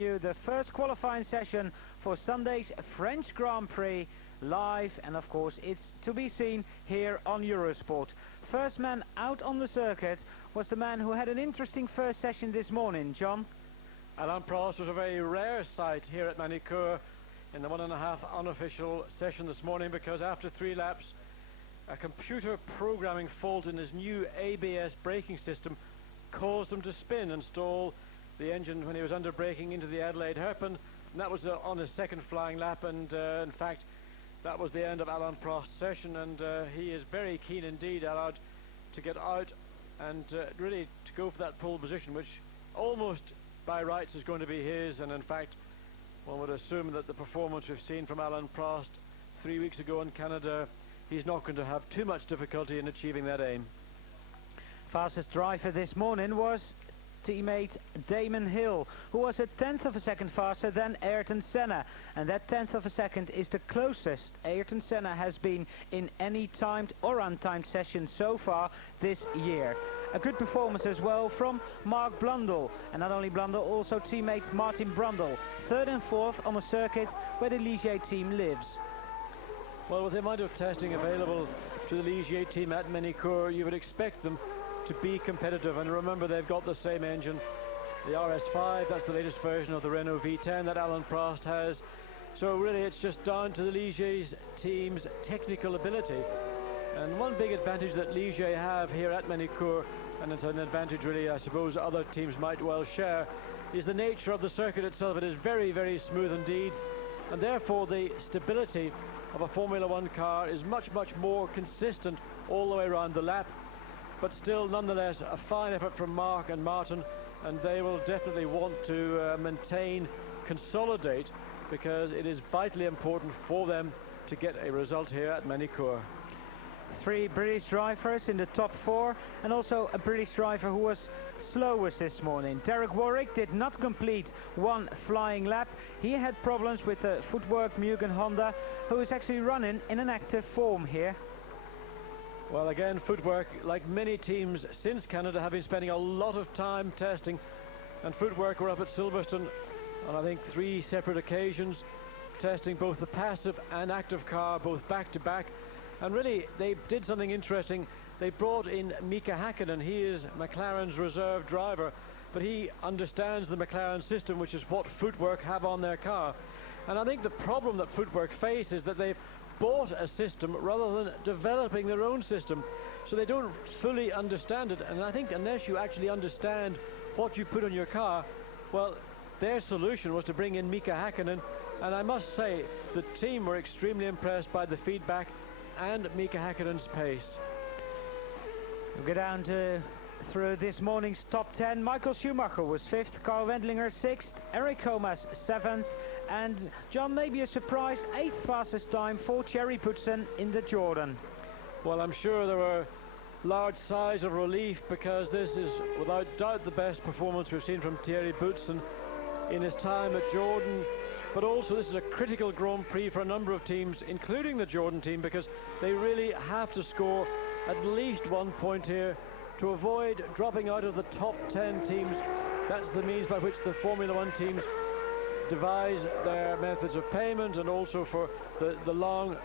The first qualifying session for Sunday's French Grand Prix live, and of course it's to be seen here on Eurosport. First man out on the circuit was the man who had an interesting first session this morning. John? Alain Prost was a very rare sight here at Manicourt in the 1.5 unofficial session this morning, because after 3 laps a computer programming fault in his new ABS braking system caused him to spin and stall the engine when he was under braking into the Adelaide hairpin, and that was on his second flying lap, and in fact that was the end of Alain Prost's session, and he is very keen indeed, allowed to get out and really to go for that pole position, which almost by rights is going to be his. And in fact one would assume that the performance we've seen from Alain Prost 3 weeks ago in Canada, he's not going to have too much difficulty in achieving that aim. Fastest driver this morning was teammate Damon Hill, who was a 1/10 of a second faster than Ayrton Senna, and that 1/10 of a second is the closest Ayrton Senna has been in any timed or untimed session so far this year. A good performance as well from Mark Blundell, and not only Blundell, also teammate Martin Brundle, 3rd and 4th on a circuit where the Ligier team lives. Well, with the amount of testing available to the Ligier team at Manicourt, you would expect them to be competitive, and remember they've got the same engine, the RS5, that's the latest version of the Renault V10 that Alain Prost has. So really it's just down to the Ligier team's technical ability, and one big advantage that Ligier have here at Manicourt, and it's an advantage really I suppose other teams might well share, is the nature of the circuit itself. It is very, very smooth indeed, and therefore the stability of a Formula One car is much, much more consistent all the way around the lap. But still, nonetheless, a fine effort from Mark and Martin, and they will definitely want to maintain, consolidate, because it is vitally important for them to get a result here at Manicourt. 3 British drivers in the top 4, and also a British driver who was slowest this morning. Derek Warwick did not complete 1 flying lap. He had problems with the footwork Mugen Honda, who is actually running in an active form here. Well, again, footwork, like many teams since Canada, have been spending a lot of time testing, and footwork were up at Silverstone on I think 3 separate occasions, testing both the passive and active car, both back to back. And really they did something interesting. They brought in Mika Häkkinen. He is McLaren's reserve driver, but he understands the McLaren system, which is what footwork have on their car. And I think the problem that footwork face is that they've bought a system rather than developing their own system, so they don't fully understand it. And I think unless you actually understand what you put on your car, well, their solution was to bring in Mika Häkkinen, and I must say the team were extremely impressed by the feedback and Mika Häkkinen's pace. We'll go down through this morning's top 10. Michael Schumacher was 5th, Carl Wendlinger 6th, Eric Comas 7th, and John, maybe a surprise, 8th fastest time for Thierry Boutsen in the Jordan. Well, I'm sure there were large sighs of relief, because this is without doubt the best performance we've seen from Thierry Boutsen in his time at Jordan. But also this is a critical Grand Prix for a number of teams, including the Jordan team, because they really have to score at least 1 point here to avoid dropping out of the top 10 teams. That's the means by which the Formula One teams devise their methods of payment, and also for the long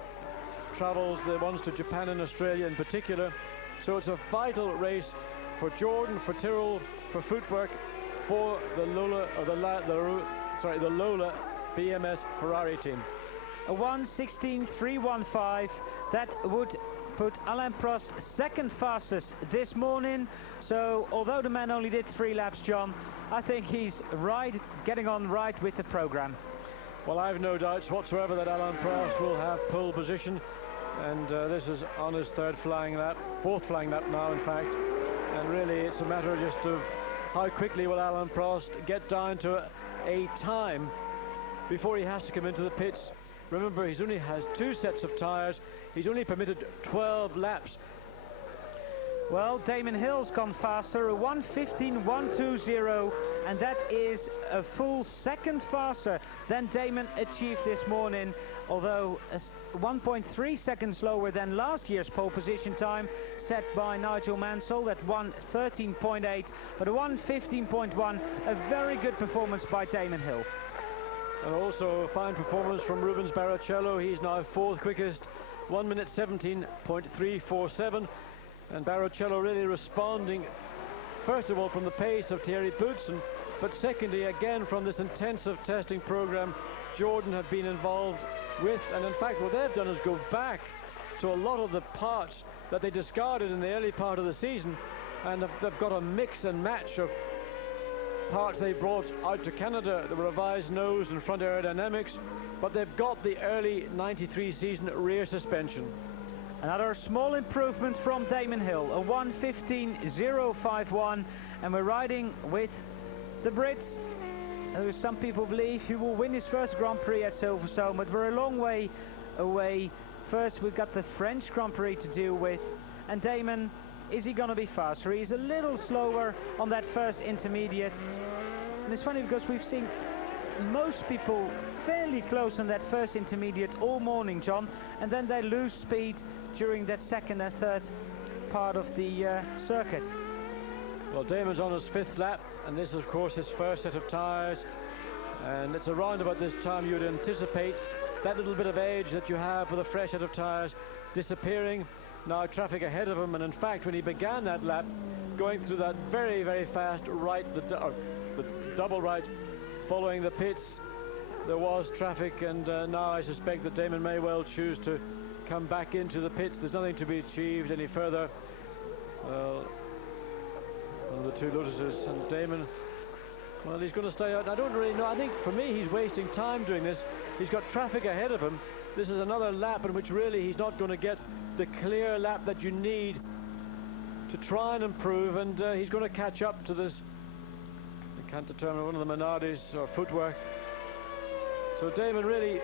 travels, the ones to Japan and Australia in particular. So it's a vital race for Jordan, for Tyrrell, for footwork, for the Lola, or the Lola BMS Ferrari team. A 1:16.315, that would put Alain Prost 2nd fastest this morning. So although the man only did 3 laps, John, I think he's getting on right with the program. Well, I've no doubts whatsoever that Alain Prost will have pole position, and this is on his 4th flying lap now in fact, and really it's a matter just of how quickly will Alain Prost get down to a time before he has to come into the pits. Remember, he only has 2 sets of tyres, he's only permitted 12 laps. Well, Damon Hill's gone faster, a 1:15.120. and that is a full second faster than Damon achieved this morning, although 1.3 seconds slower than last year's pole position time set by Nigel Mansell at 1:13.8, but a 1:15.1, a very good performance by Damon Hill. And also a fine performance from Rubens Barrichello. He's now fourth quickest, 1 minute 17.347, and Barrichello really responding first of all from the pace of Thierry Boutsen, but secondly again from this intensive testing program Jordan had been involved with. And in fact what they've done is go back to a lot of the parts that they discarded in the early part of the season, and they've got a mix and match of parts they brought out to Canada, the revised nose and front aerodynamics, but they've got the early 93 season rear suspension. Another small improvement from Damon Hill, a 1:15.051, and we're riding with the Brit, who some people believe he will win his first Grand Prix at Silverstone, but we're a long way away. First we've got the French Grand Prix to deal with, and Damon, is he going to be faster? He's a little slower on that first intermediate, and it's funny because we've seen most people fairly close on that first intermediate all morning, John, and then they lose speed during that second and third part of the circuit. Well, Damon's on his fifth lap, and this is of course his first set of tyres, and it's around about this time you'd anticipate that little bit of age that you have with a fresh set of tyres disappearing. Now traffic ahead of him, and in fact when he began that lap going through that very, very fast right, the double right following the pits, there was traffic, and now I suspect that Damon may well choose to come back into the pits. There's nothing to be achieved any further. One of the two Lotuses, and Damon, well, he's going to stay out. I don't really know. I think for me he's wasting time doing this. He's got traffic ahead of him. This is another lap in which really he's not going to get the clear lap that you need to try and improve, and he's going to catch up to this. I can't determine one of the Menardis or footwork. So Damon really,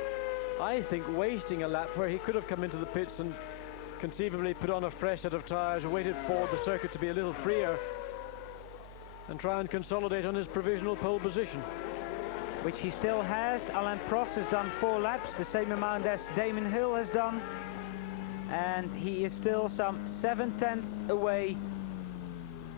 I think, wasting a lap where he could have come into the pits and conceivably put on a fresh set of tyres, waited for the circuit to be a little freer, and try and consolidate on his provisional pole position. Which he still has. Alain Prost has done 4 laps, the same amount as Damon Hill has done, and he is still some 7/10 away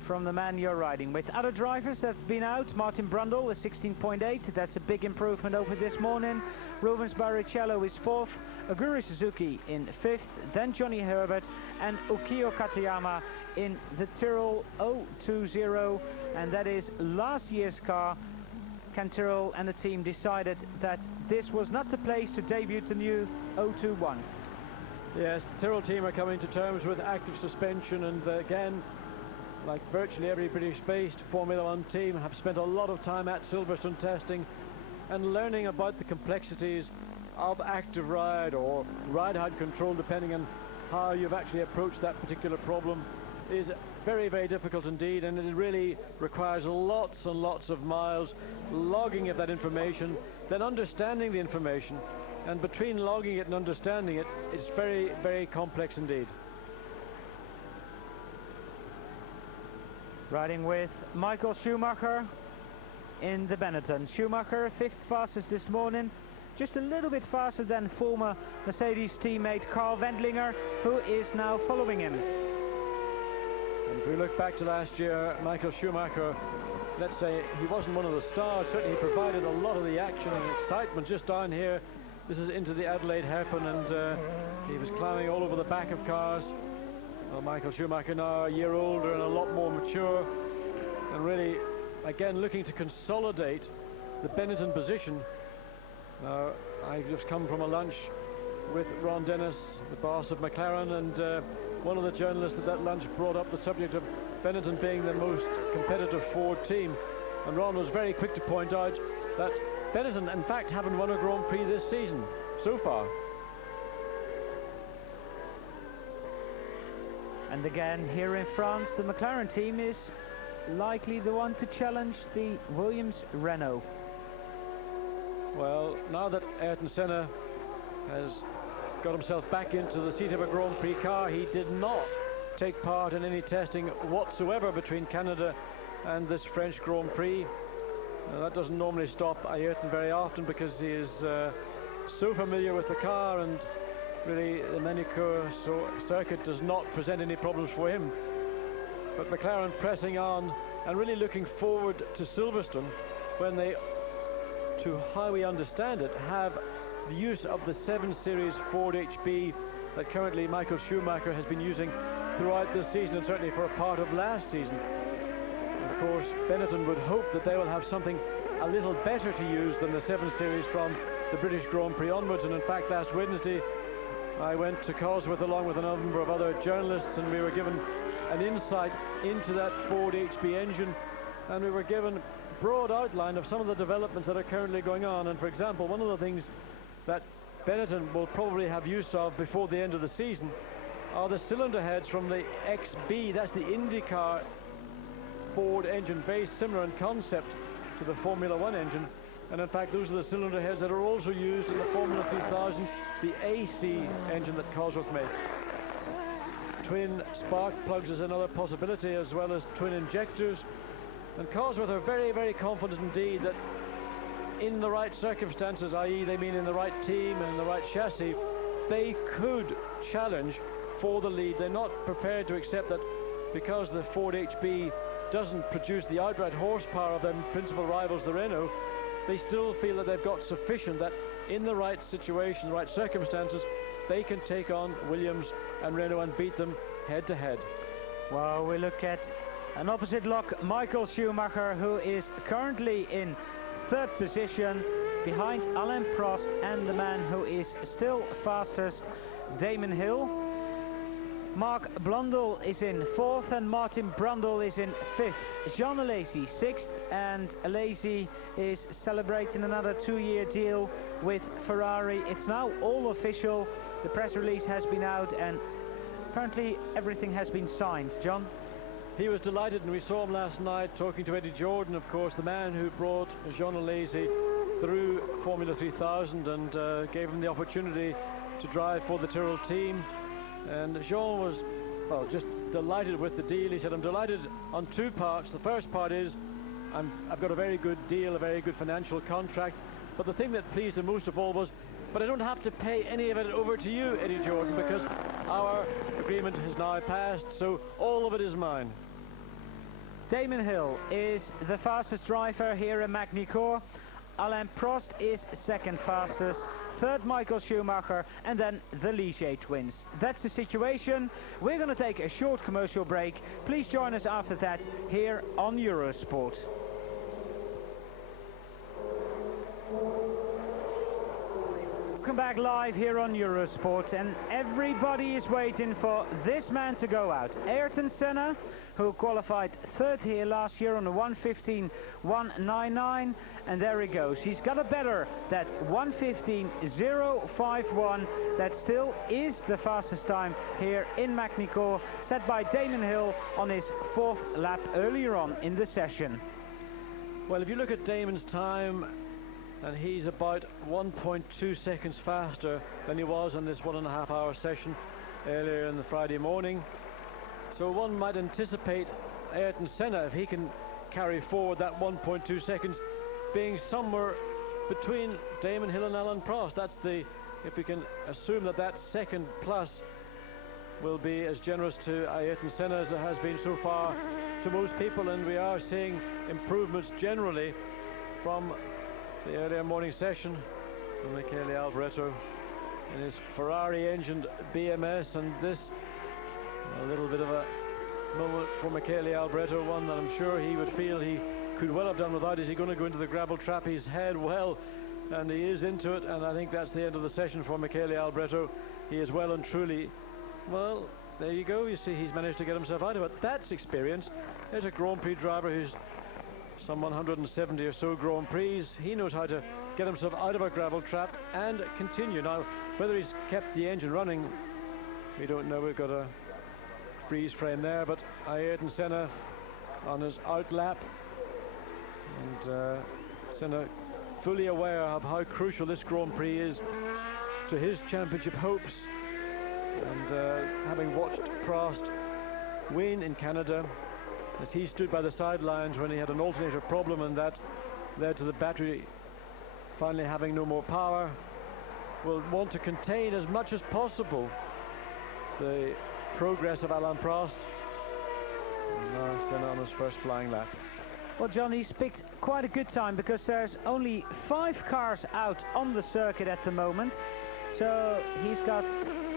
from the man you're riding with. Other drivers that have been out: Martin Brundle is 16.8, that's a big improvement over this morning. Rubens Barrichello is 4th, Aguri Suzuki in 5th, then Johnny Herbert and Ukio Katayama in the Tyrrell 020, and that is last year's car. Ken Tyrrell and the team decided that this was not the place to debut the new 021. Yes, the Tyrrell team are coming to terms with active suspension, and again, like virtually every British-based Formula One team, have spent a lot of time at Silverstone testing and learning about the complexities of active ride or ride height control, depending on how you've actually approached that particular problem, is very, very difficult indeed, and it really requires lots and lots of miles logging of that information, then understanding the information, and between logging it and understanding it, it's very, very complex indeed. Riding with Michael Schumacher in the Benetton. Schumacher 5th fastest this morning, just a little bit faster than former Mercedes teammate Carl Wendlinger, who is now following him. And if we look back to last year, Michael Schumacher, let's say he wasn't one of the stars, certainly he provided a lot of the action and excitement just down here. This is into the Adelaide hairpin, and he was climbing all over the back of cars. Well, Michael Schumacher now a year older and a lot more mature, and really again looking to consolidate the Benetton position. I've just come from a lunch with Ron Dennis, the boss of McLaren, and one of the journalists at that lunch brought up the subject of Benetton being the most competitive Ford team, and Ron was very quick to point out that Benetton in fact haven't won a Grand Prix this season so far. And again here in France, the McLaren team is likely the one to challenge the Williams Renault. Well, now that Ayrton Senna has got himself back into the seat of a Grand Prix car, he did not take part in any testing whatsoever between Canada and this French Grand Prix. That doesn't normally stop Ayrton very often because he is so familiar with the car, and really the Manicourt circuit does not present any problems for him. But McLaren pressing on and really looking forward to Silverstone, when they, to how we understand it, have the use of the 7 Series Ford HB that currently Michael Schumacher has been using throughout this season, and certainly for a part of last season. Of course, Benetton would hope that they will have something a little better to use than the 7 Series from the British Grand Prix onwards. And in fact, last Wednesday I went to Cosworth along with a number of other journalists, and we were given an insight into that Ford HB engine, and we were given a broad outline of some of the developments that are currently going on. And for example, one of the things that Benetton will probably have use of before the end of the season are the cylinder heads from the XB. That's the IndyCar Ford engine, very similar in concept to the Formula One engine. And in fact, those are the cylinder heads that are also used in the Formula 3000, the AC engine that Cosworth makes. Twin spark plugs is another possibility, as well as twin injectors. And Cosworth are very, very confident indeed that in the right circumstances, i.e. they mean in the right team and in the right chassis, they could challenge for the lead. They're not prepared to accept that because the Ford HB doesn't produce the outright horsepower of their principal rivals, the Renault. They still feel that they've got sufficient, that in the right situation, the right circumstances, they can take on Williams and Renault and beat them head to head. Well, we look at an opposite lock, Michael Schumacher, who is currently in 3rd position behind Alain Prost and the man who is still fastest, Damon Hill. Mark Blundell is in 4th and Martin Brundle is in 5th. Jean Alesi 6th, and Alesi is celebrating another 2-year deal with Ferrari. It's now all official. The press release has been out and apparently everything has been signed. John? He was delighted, and we saw him last night talking to Eddie Jordan, of course, the man who brought Jean Alesi through Formula 3000 and gave him the opportunity to drive for the Tyrrell team. And Jean was, well, just delighted with the deal. He said, I'm delighted on 2 parts. The first part is I've got a very good deal, a very good financial contract. But the thing that pleased him most of all was, but I don't have to pay any of it over to you, Eddie Jordan, because our agreement has now passed, so all of it is mine. Damon Hill is the fastest driver here in Magny-Cours. Alain Prost is 2nd fastest. 3rd, Michael Schumacher, and then the Ligier twins. That's the situation. We're going to take a short commercial break. Please join us after that here on Eurosport. Welcome back live here on Eurosport, and everybody is waiting for this man to go out. Ayrton Senna, who qualified 3rd here last year on the 1:15.199, and there he goes. He's got a better, that 1:15.051. That still is the fastest time here in Magny-Cours, set by Damon Hill on his 4th lap earlier on in the session. Well, if you look at Damon's time, and he's about 1.2 seconds faster than he was on this 1.5 hour session earlier in the Friday morning. So one might anticipate Ayrton Senna, if he can carry forward that 1.2 seconds, being somewhere between Damon Hill and Alain Prost. That's the, if we can assume that that second plus will be as generous to Ayrton Senna as it has been so far to most people, and we are seeing improvements generally from the earlier morning session from Michele Alboreto in his Ferrari-engined BMS, and this a little bit of a moment for Michele Alboreto, one that I'm sure he would feel he could well have done without. Is he going to go into the gravel trap? He's head well, and he is into it, and I think that's the end of the session for Michele Alboreto. He is well and truly, well, there you go. You see, he's managed to get himself out of it. That's experience. There's a Grand Prix driver who's some 170 or so Grand Prix. He knows how to get himself out of a gravel trap and continue. Now, whether he's kept the engine running, we don't know. We've got a freeze frame there, but Ayrton Senna on his out lap, and Senna fully aware of how crucial this Grand Prix is to his championship hopes, and having watched Prost win in Canada, as he stood by the sidelines when he had an alternator problem, and that led to the battery finally having no more power. Will want to contain as much as possible the progress of Alain Prost. And now Senna on his first flying lap. Well, John, he's picked quite a good time because there's only 5 cars out on the circuit at the moment. So he's got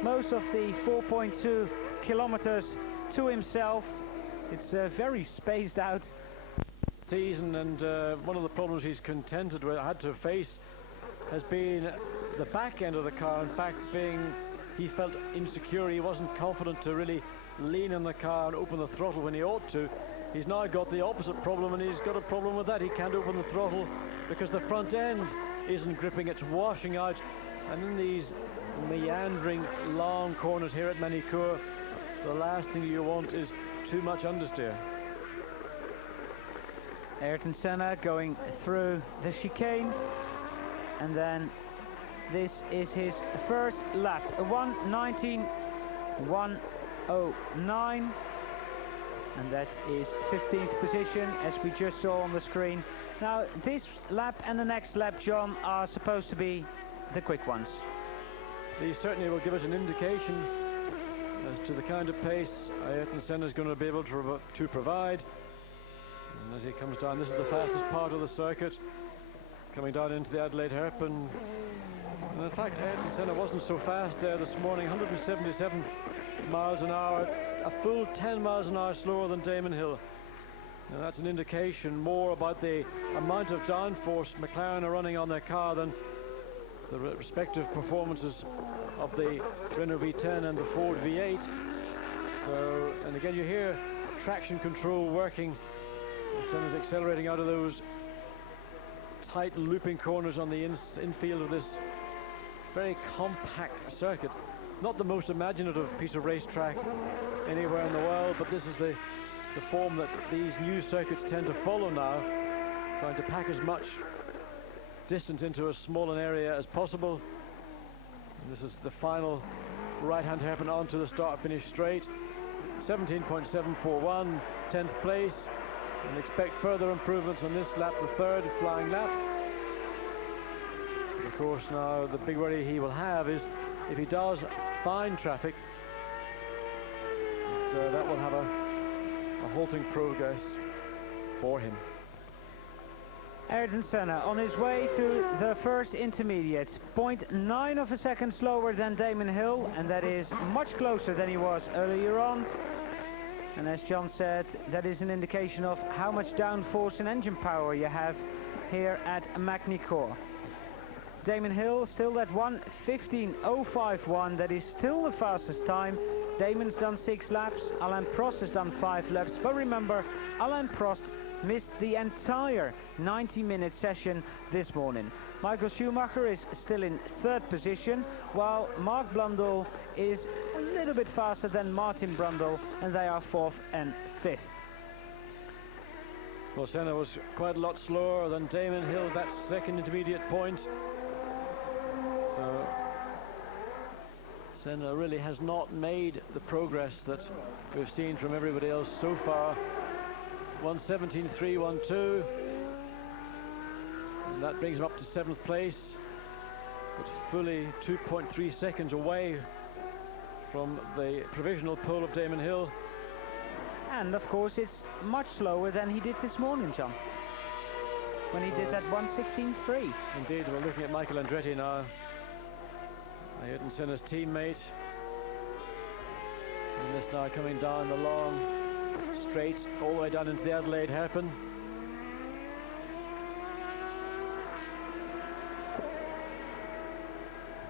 most of the 4.2 kilometers to himself. It's very spaced out season, and one of the problems he's contended with, had to face, has been the back end of the car. In fact, he felt insecure. He wasn't confident to really lean on the car and open the throttle when he ought to. He's now got the opposite problem, and he's got a problem with that. He can't open the throttle because the front end isn't gripping. It's washing out, and in these meandering long corners here at Manicourt, the last thing you want is too much understeer. Ayrton Senna going through the chicane, and then this is his first lap, a 1:19.109, and that is 15th position, as we just saw on the screen. Now this lap and the next lap, John, are supposed to be the quick ones. These certainly will give us an indication as to the kind of pace Ayrton Senna is going to be able to provide. And as he comes down, this is the fastest part of the circuit, coming down into the Adelaide hairpin. And in fact, Ayrton Senna wasn't so fast there this morning, 177 miles an hour, a full 10 miles an hour slower than Damon Hill. Now that's an indication more about the amount of downforce McLaren are running on their car than the respective performances of the Renault V10 and the Ford V8. So, and again you hear traction control working. Senna's accelerating out of those tight looping corners on the infield of this very compact circuit. Not the most imaginative piece of racetrack anywhere in the world, but this is the form that these new circuits tend to follow now, trying to pack as much distance into as small an area as possible. And this is the final right-hand hairpin onto the start-finish straight. 17.741, 10th place, and expect further improvements on this lap, the third flying lap. Of course, now the big worry he will have is if he does find traffic, that will have a halting progress for him. Ayrton Senna on his way to the first intermediate, 0.9 of a second slower than Damon Hill, and that is much closer than he was earlier on. And as John said, that is an indication of how much downforce and engine power you have here at Magny-Cours. Damon Hill still at 1:15.051, that is still the fastest time. Damon's done 6 laps, Alain Prost has done 5 laps, but remember, Alain Prost missed the entire 90-minute session this morning. Michael Schumacher is still in 3rd position, while Mark Blundell is a little bit faster than Martin Brundle, and they are 4th and 5th. Well, Senna was quite a lot slower than Damon Hill, that second intermediate point. So Senna really has not made the progress that we've seen from everybody else so far. 1:17.312, and that brings him up to 7th place, but fully 2.3 seconds away from the provisional pole of Damon Hill. And of course it's much slower than he did this morning, John, when he did that 1:16.3. Indeed, we're looking at Michael Andretti now, Ayrton Senna's teammate, and this now coming down the long straight all the way down into the Adelaide hairpin.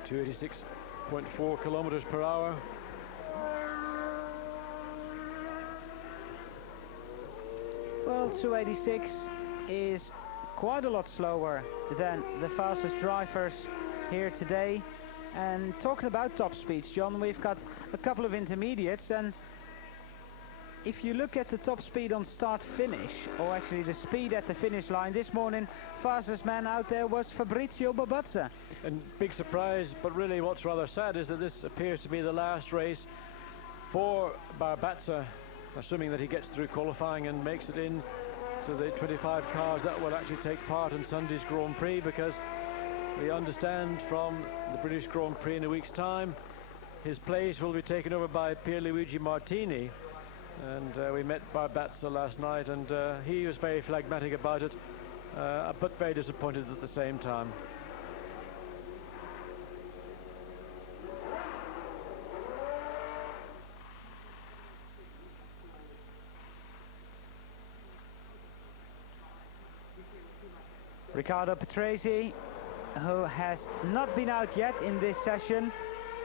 .4 kilometers per hour. Well, 286 is quite a lot slower than the fastest drivers here today. And talking about top speeds, John, we've got a couple of intermediates, and if you look at the top speed on start-finish, or actually the speed at the finish line this morning, fastest man out there was Fabrizio Bobazza. And big surprise, but really what's rather sad is that this appears to be the last race for Barbazza, assuming that he gets through qualifying and makes it in to the 25 cars that will actually take part in Sunday's Grand Prix, because we understand from the British Grand Prix in a week's time, his place will be taken over by Pierluigi Martini. And we met Barbazza last night, and he was very phlegmatic about it, but very disappointed at the same time. Riccardo Patrese, who has not been out yet in this session.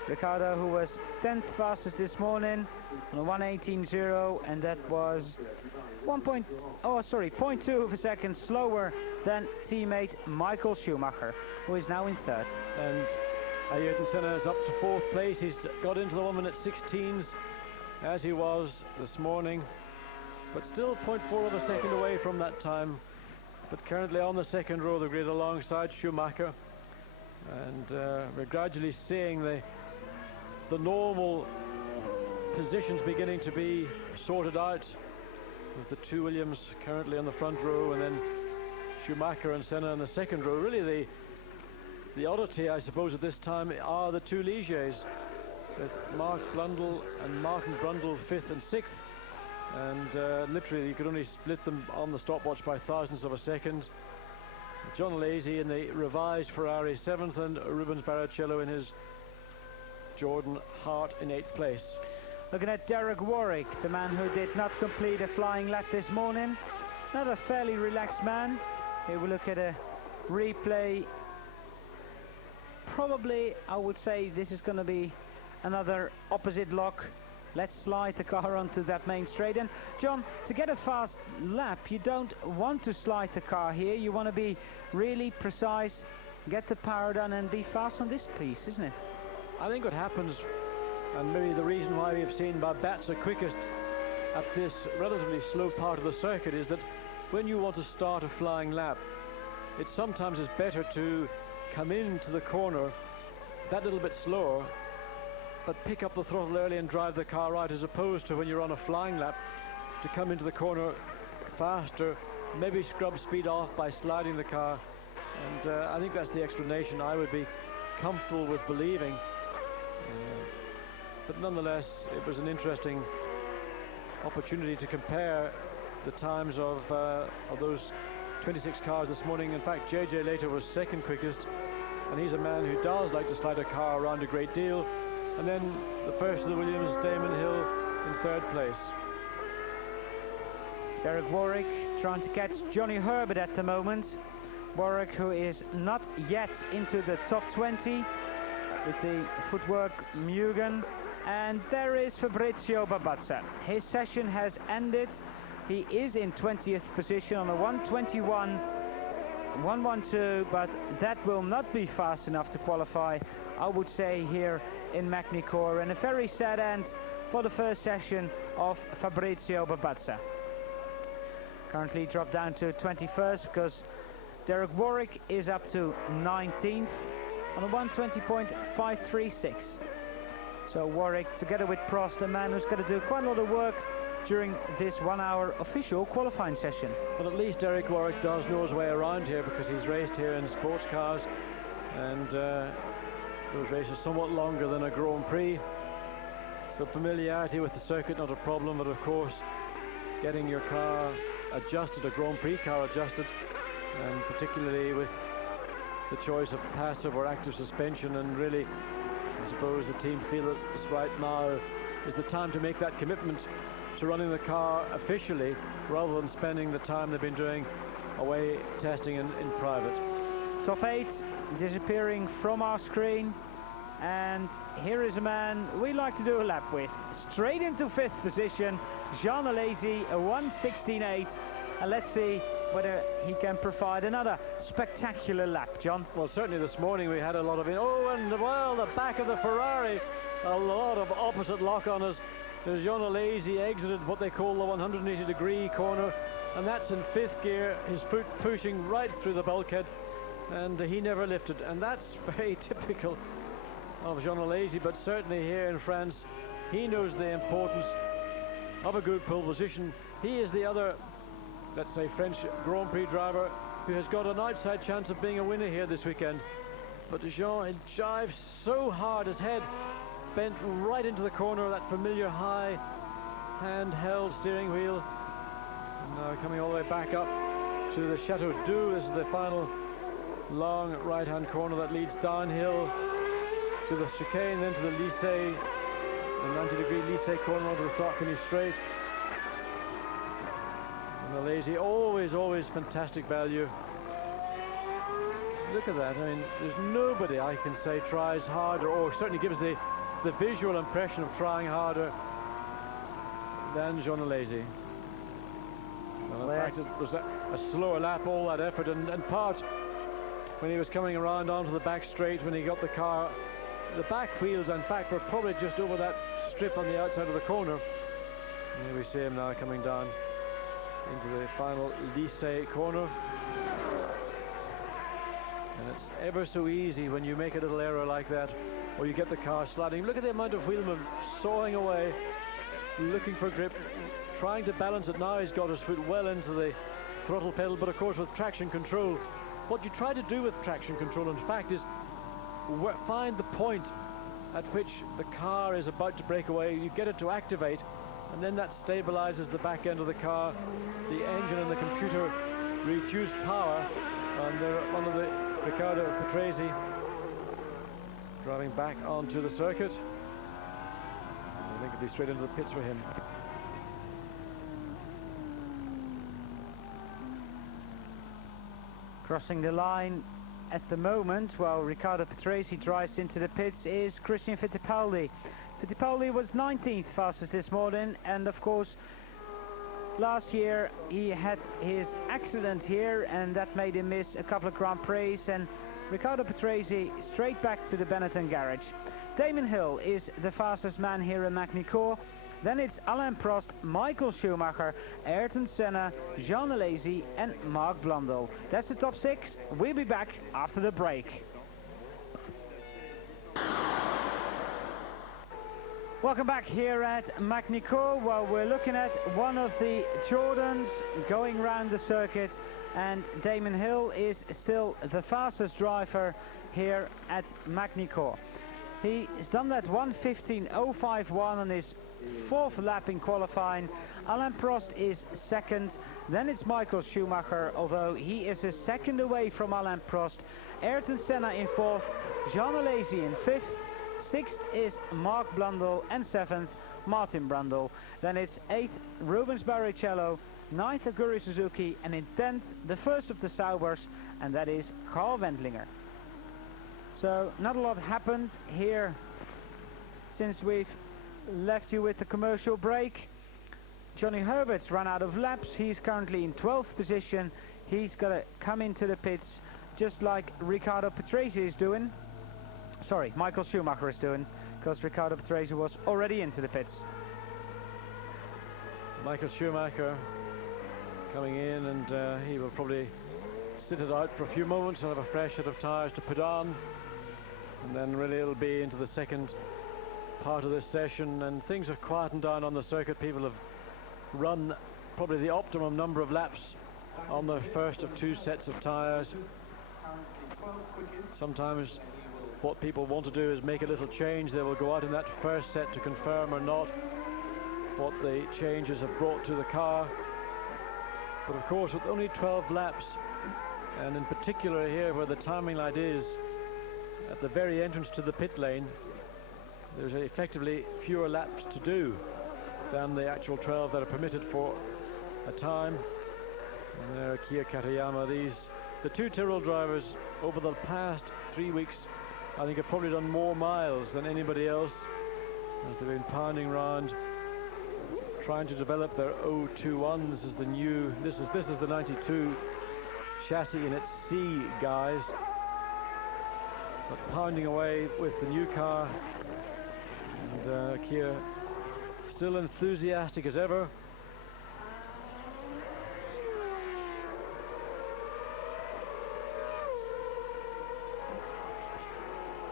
Riccardo, who was 10th fastest this morning on a 1:18.0, and that was 0.2 of a second slower than teammate Michael Schumacher, who is now in 3rd. And Ayrton Senna is up to 4th place. He's got into the 1:16s as he was this morning, but still 0.4 of a second away from that time. But currently on the 2nd row of the grid alongside Schumacher, and we're gradually seeing the normal positions beginning to be sorted out, with the two Williams currently on the front row, and then Schumacher and Senna in the 2nd row. Really the oddity, I suppose, at this time are the two Ligiers, with Mark Blundell and Martin Brundle 5th and 6th. And literally you could only split them on the stopwatch by thousandths of a second. John Alesi in the revised Ferrari 7th, and Rubens Barrichello in his Jordan Hart in 8th place. Looking at Derek Warwick, the man who did not complete a flying lap this morning. Not a fairly relaxed man. Here we look at a replay. Probably, I would say, this is going to be another opposite lock. Let's slide the car onto that main straight. And John, to get a fast lap, you don't want to slide the car here. You want to be really precise, get the power done, and be fast on this piece, isn't it? I think what happens, and maybe the reason why we've seen Barbazza quickest at this relatively slow part of the circuit, is that when you want to start a flying lap, it sometimes is better to come into the corner that little bit slower, but pick up the throttle early and drive the car right, as opposed to when you're on a flying lap, to come into the corner faster, maybe scrub speed off by sliding the car. And I think that's the explanation I would be comfortable with believing. But nonetheless, it was an interesting opportunity to compare the times of those 26 cars this morning. In fact, JJ later was 2nd quickest, and he's a man who does like to slide a car around a great deal. And then the first of the Williams, Damon Hill, in 3rd place. Derek Warwick trying to catch Johnny Herbert at the moment. Warwick, who is not yet into the top 20 with the footwork Mugen. And there is Fabrizio Barbazza. His session has ended. He is in 20th position on a 1:21, 1:12, but that will not be fast enough to qualify, I would say, here in Magny-Cours, and a very sad end for the first session of Fabrizio Barbazza. Currently dropped down to 21st because Derek Warwick is up to 19th on a 1:20.536. So Warwick, together with Prost, a man who's going to do quite a lot of work during this 1-hour official qualifying session. But at least Derek Warwick does know his way around here, because he's raced here in sports cars, and those races somewhat longer than a Grand Prix, so familiarity with the circuit not a problem. But of course, getting your car adjusted, a Grand Prix car adjusted, and particularly with the choice of passive or active suspension, and really I suppose the team feel that it's right now is the time to make that commitment to running the car officially, rather than spending the time they've been doing away testing in private. Top 8 disappearing from our screen, and here is a man we like to do a lap with. Straight into 5th position, Jean Alesi, a 1:16.8, and let's see whether he can provide another spectacular lap, John. Well, certainly this morning we had a lot of well, the back of the Ferrari, a lot of opposite lock-on as Jean Alesi exited what they call the 180-degree corner, and that's in 5th gear, his foot pushing right through the bulkhead, and he never lifted. And that's very typical of Jean Alesi, but certainly here in France, he knows the importance of a good pole position. He is the other let's say, French Grand Prix driver who has got an outside chance of being a winner here this weekend. But Jean, he jives so hard, his head bent right into the corner of that familiar high handheld steering wheel. And now coming all the way back up to the Chateau d'Eau. This is the final long right-hand corner that leads downhill to the chicane, then to the Lycée, the 90-degree Lycée corner onto the start-finish straight. And the lazy, always fantastic value. Look at that. I mean, there's nobody I can say tries harder, or certainly gives the visual impression of trying harder than Jean Lazy. Well, in fact, it was a slower lap, all that effort, and part when he was coming around onto the back straight, when he got the car, the back wheels in fact were probably just over that strip on the outside of the corner. And here we see him now coming down into the final Lycée corner. And it's ever so easy when you make a little error like that, or you get the car sliding. Look at the amount of wheelman sawing away, looking for grip, trying to balance it. Now he's got his foot well into the throttle pedal, but of course with traction control, what you try to do with traction control, in fact, is find the point at which the car is about to break away. You get it to activate, and then that stabilizes the back end of the car. The engine and the computer reduce power, and one of the Riccardo Patrese driving back onto the circuit. I think it'll be straight into the pits for him. Crossing the line at the moment while Riccardo Patrese drives into the pits is Christian Fittipaldi. Fittipaldi was 19th fastest this morning, and of course last year he had his accident here and that made him miss a couple of Grand Prix, and Riccardo Patrese straight back to the Benetton garage. Damon Hill is the fastest man here in Magny-Cours. Then it's Alain Prost, Michael Schumacher, Ayrton Senna, Jean Alesi and Mark Blundell. That's the top 6. We'll be back after the break. Welcome back here at Magny-Cours. Well, we're looking at one of the Jordans going round the circuit, and Damon Hill is still the fastest driver here at Magny-Cours. He's done that 1:15.051 on his 4th lap in qualifying. Alain Prost is 2nd. Then it's Michael Schumacher, although he is a 2nd away from Alain Prost. Ayrton Senna in 4th. Jean Alesi in 5th. 6th is Mark Blundell, and 7th Martin Brundle. Then it's 8th Rubens Barrichello, 9th Aguri Suzuki, and in 10th the first of the Saubers, and that is Carl Wendlinger. So not a lot happened here since we've left you with the commercial break. Johnny Herbert's run out of laps. He's currently in 12th position. He's got to come into the pits just like Riccardo Patrese is doing. Sorry, Michael Schumacher is doing, because Riccardo Patrese was already into the pits. Michael Schumacher coming in, and he will probably sit it out for a few moments and have a fresh set of tyres to put on, and then really it'll be into the second part of this session, and things have quietened down on the circuit. People have run probably the optimum number of laps on the first of 2 sets of tyres. Sometimes what people want to do is make a little change. They will go out in that first set to confirm or not what the changes have brought to the car. But of course, with only 12 laps, and in particular here where the timing light is at the very entrance to the pit lane, there's effectively fewer laps to do than the actual 12 that are permitted for a time. And there, Kia Katayama, the 2 Tyrrell drivers over the past 3 weeks, I think, have probably done more miles than anybody else, as they've been pounding around trying to develop their 021. This is the new, this is the 92 chassis in its C, guys. But pounding away with the new car, and Kia still enthusiastic as ever.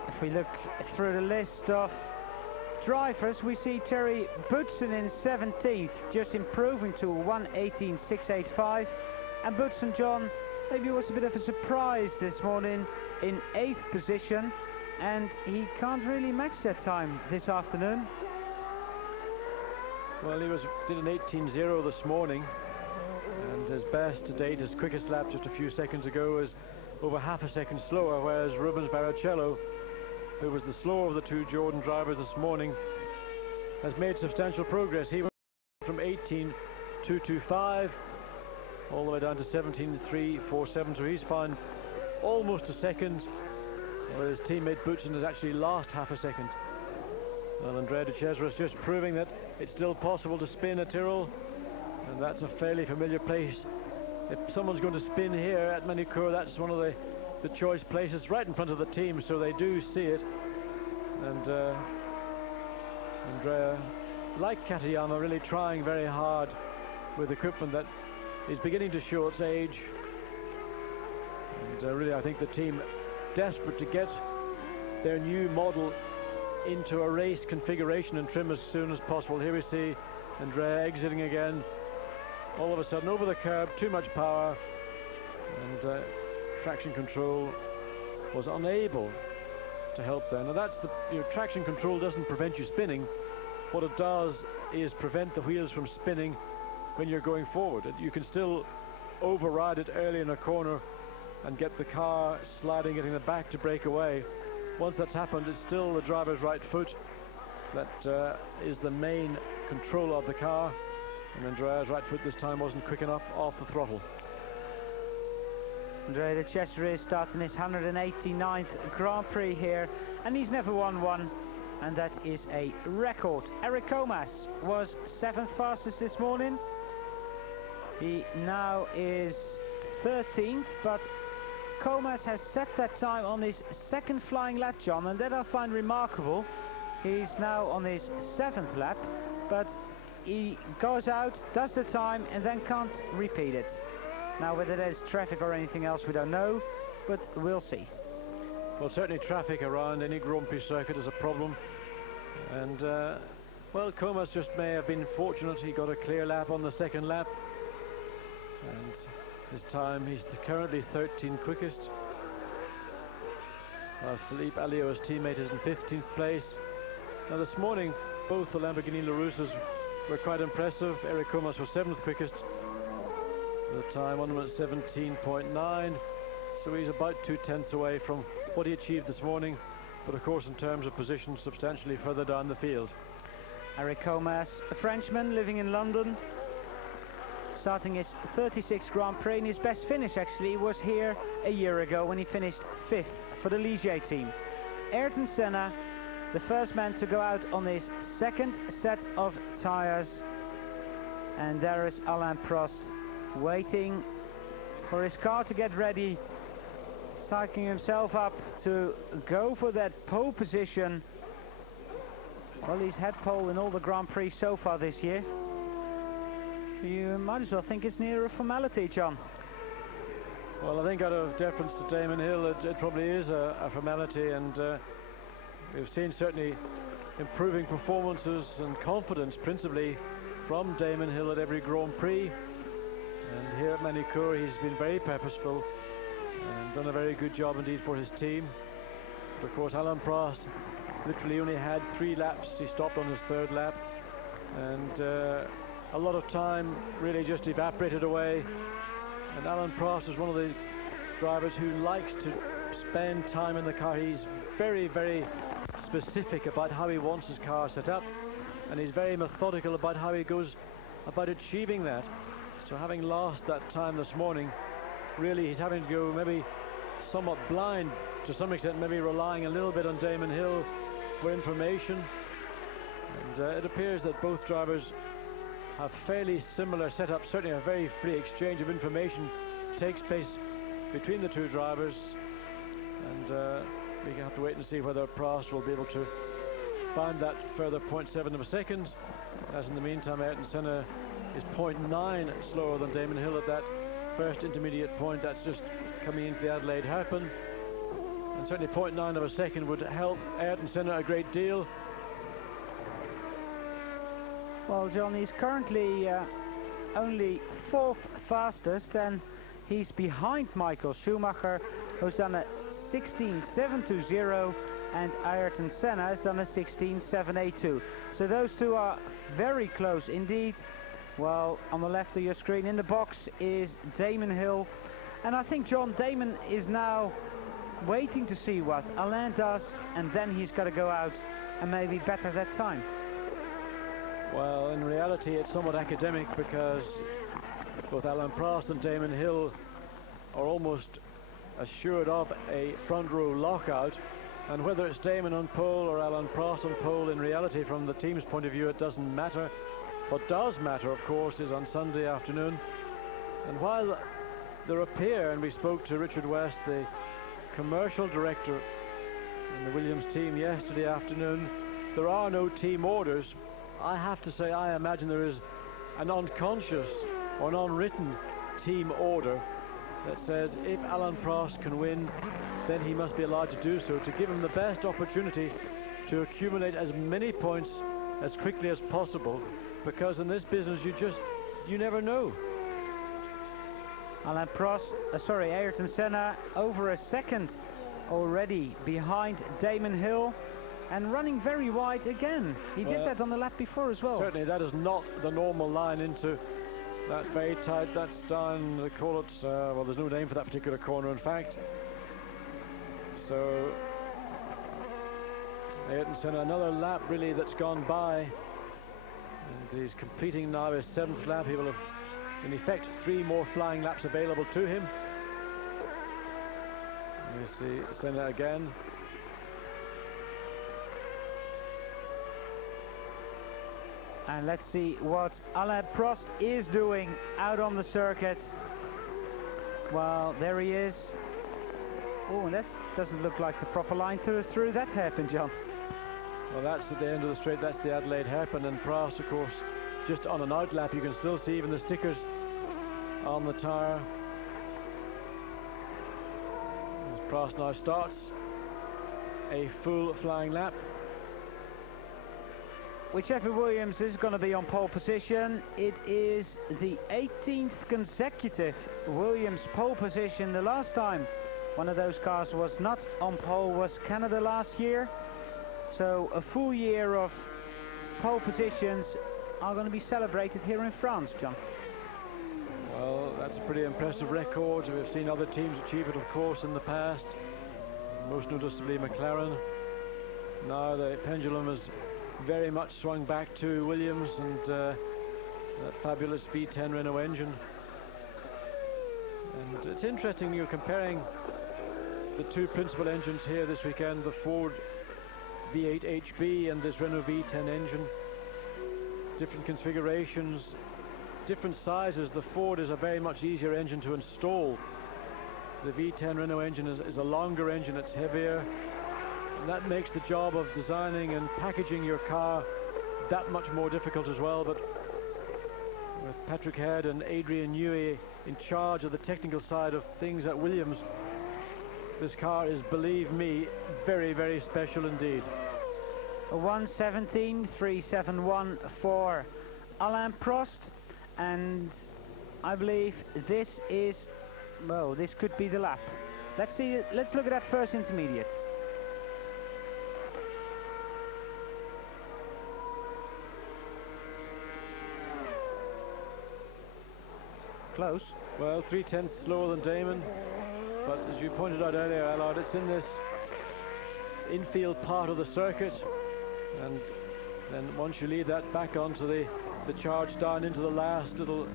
If we look through the list of drivers, we see Terry Boutsen in 17th, just improving to 1:18.685. And Boutsen, John, maybe it was a bit of a surprise this morning in 8th position, and he can't really match that time this afternoon. Well, he did an 18.0 this morning, and his best to date, his quickest lap just a few seconds ago, is over half a second slower, whereas Rubens Barrichello, who was the slower of the two Jordan drivers this morning, has made substantial progress. He went from 18.225 all the way down to 17.347, so he's found almost a second, where his teammate Boutsen has actually lost half a second. Well, Andrea de Cesare is just proving that it's still possible to spin at Tyrrell, and that's a fairly familiar place. If someone's going to spin here at Manicourt, that's one of the choice places right in front of the team, so they do see it. And Andrea, like Katayama, really trying very hard with equipment that is beginning to show its age. And really, I think the team desperate to get their new model into a race configuration and trim as soon as possible. Here we see Andrea exiting again. All of a sudden, over the curb, too much power, and traction control was unable to help there. Now that's traction control doesn't prevent you spinning. What it does is prevent the wheels from spinning when you're going forward. You can still override it early in a corner and get the car sliding, getting the back to break away. Once that's happened, it's still the driver's right foot that is the main control of the car, and Andrea's right foot this time wasn't quick enough off the throttle. Andrea de Cesare is starting his 189th Grand Prix here, and he's never won one, and that is a record. Eric Comas was 7th fastest this morning. He now is 13th, but Comas has set that time on his second flying lap, John, and that I find remarkable. He's now on his 7th lap, but he goes out, does the time, and then can't repeat it. Now, whether there's traffic or anything else, we don't know, but we'll see. Well, certainly traffic around any Grand Prix circuit is a problem. And, well, Comas just may have been fortunate. He got a clear lap on the second lap. And this time, he's currently 13th quickest. Philippe Alliot, his teammate, is in 15th place. Now, this morning, both the Lamborghini LaRussas were quite impressive. Eric Comas was 7th quickest. The time on him at 17.9, so he's about 2/10 away from what he achieved this morning, but of course in terms of position substantially further down the field. Eric Comas, a Frenchman living in London, starting his 36th Grand Prix, and his best finish actually was here a year ago when he finished 5th for the Ligier team. Ayrton Senna, the first man to go out on his second set of tyres, and there is Alain Prost waiting for his car to get ready, psyching himself up to go for that pole position. Well, he's had pole in all the Grand Prix so far this year. You might as well think it's near a formality, John. Well, I think out of deference to Damon Hill, it probably is a formality, and we've seen certainly improving performances and confidence principally from Damon Hill at every Grand Prix. And here at Manicourt, he's been very purposeful and done a very good job indeed for his team. But of course, Alain Prost literally only had 3 laps. He stopped on his 3rd lap, and a lot of time really just evaporated away. And Alain Prost is one of the drivers who likes to spend time in the car. He's very, very specific about how he wants his car set up, and he's very methodical about how he goes about achieving that. So having lost that time this morning, really he's having to go maybe somewhat blind to some extent, maybe relying a little bit on Damon Hill for information. And it appears that both drivers have fairly similar setups. Certainly a very free exchange of information takes place between the two drivers. And we have to wait and see whether Prost will be able to find that further 0.7 of a second. As in the meantime, Ayrton Senna is 0.9 slower than Damon Hill at that first intermediate point. That's just coming into the Adelaide hairpin, and certainly 0.9 of a second would help Ayrton Senna a great deal. Well, John, he's currently only 4th fastest, and he's behind Michael Schumacher, who's done a 16.720, and Ayrton Senna has done a 16.782. So those two are very close indeed. Well, on the left of your screen in the box is Damon Hill, and I think John Damon is now waiting to see what Alain does, and then he's got to go out and maybe better that time. Well, in reality it's somewhat academic, because both Alain Prost and Damon Hill are almost assured of a front row lockout, and whether it's Damon on pole or Alain Prost on pole, in reality from the team's point of view it doesn't matter. What does matter, of course, is on Sunday afternoon, and while there appear, and we spoke to Richard West, the commercial director in the Williams team yesterday afternoon, there are no team orders. I have to say, I imagine there is an unconscious or an unwritten team order that says if Alain Prost can win, then he must be allowed to do so, to give him the best opportunity to accumulate as many points as quickly as possible, because in this business you never know. Alain Prost, Ayrton Senna over a second already behind Damon Hill, and running very wide again. He did that on the lap before as well. Certainly that is not the normal line into that very tight, that's down, they call it, well, there's no name for that particular corner in fact. So Ayrton Senna, another lap really that's gone by, and he's completing now his 7th lap. He will have in effect 3 more flying laps available to him. You see Senna again. And let's see what Alain Prost is doing out on the circuit. Well, there he is. Oh, that doesn't look like the proper line through that hairpin, John. Well, that's at the end of the straight, that's the Adelaide hairpin, and Prost, of course, just on an outlap, you can still see even the stickers on the tyre. As Prost now starts a full flying lap. Whichever Williams is going to be on pole position, it is the 18th consecutive Williams pole position. The last time one of those cars was not on pole was Canada last year. So a full year of pole positions are going to be celebrated here in France, John. Well, that's a pretty impressive record. We've seen other teams achieve it, of course, in the past, most noticeably McLaren. Now the pendulum has very much swung back to Williams and that fabulous V10 Renault engine. And it's interesting, you're comparing the two principal engines here this weekend, the Ford V8 HB and this Renault V10 engine. Different configurations, different sizes. The Ford is a very much easier engine to install. The V10 Renault engine is a longer engine, it's heavier, and that makes the job of designing and packaging your car that much more difficult as well. But with Patrick Head and Adrian Newey in charge of the technical side of things at Williams, this car is, believe me, very, very special indeed. A 1:17.371 for Alain Prost, and I believe this is, well, this could be the lap. Let's see, let's look at that first intermediate. Close. Well, 3/10 slower than Damon, but as you pointed out earlier, Allard, it's in this infield part of the circuit, and then once you lead that back onto the charge down into the last little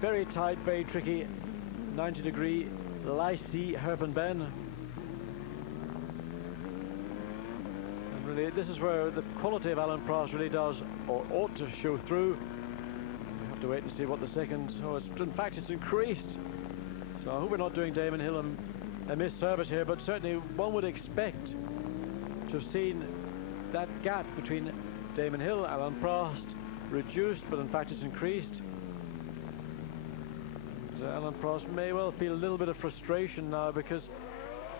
very tight, very tricky 90-degree Lycée hairpin bend. And really, this is where the quality of Alain Prost really does, or ought to, show through. To wait and see what the second, in fact it's increased, so I hope we're not doing Damon Hill a misservice here, but certainly one would expect to have seen that gap between Damon Hill, Alain Prost reduced, but in fact it's increased. And Alain Prost may well feel a little bit of frustration now, because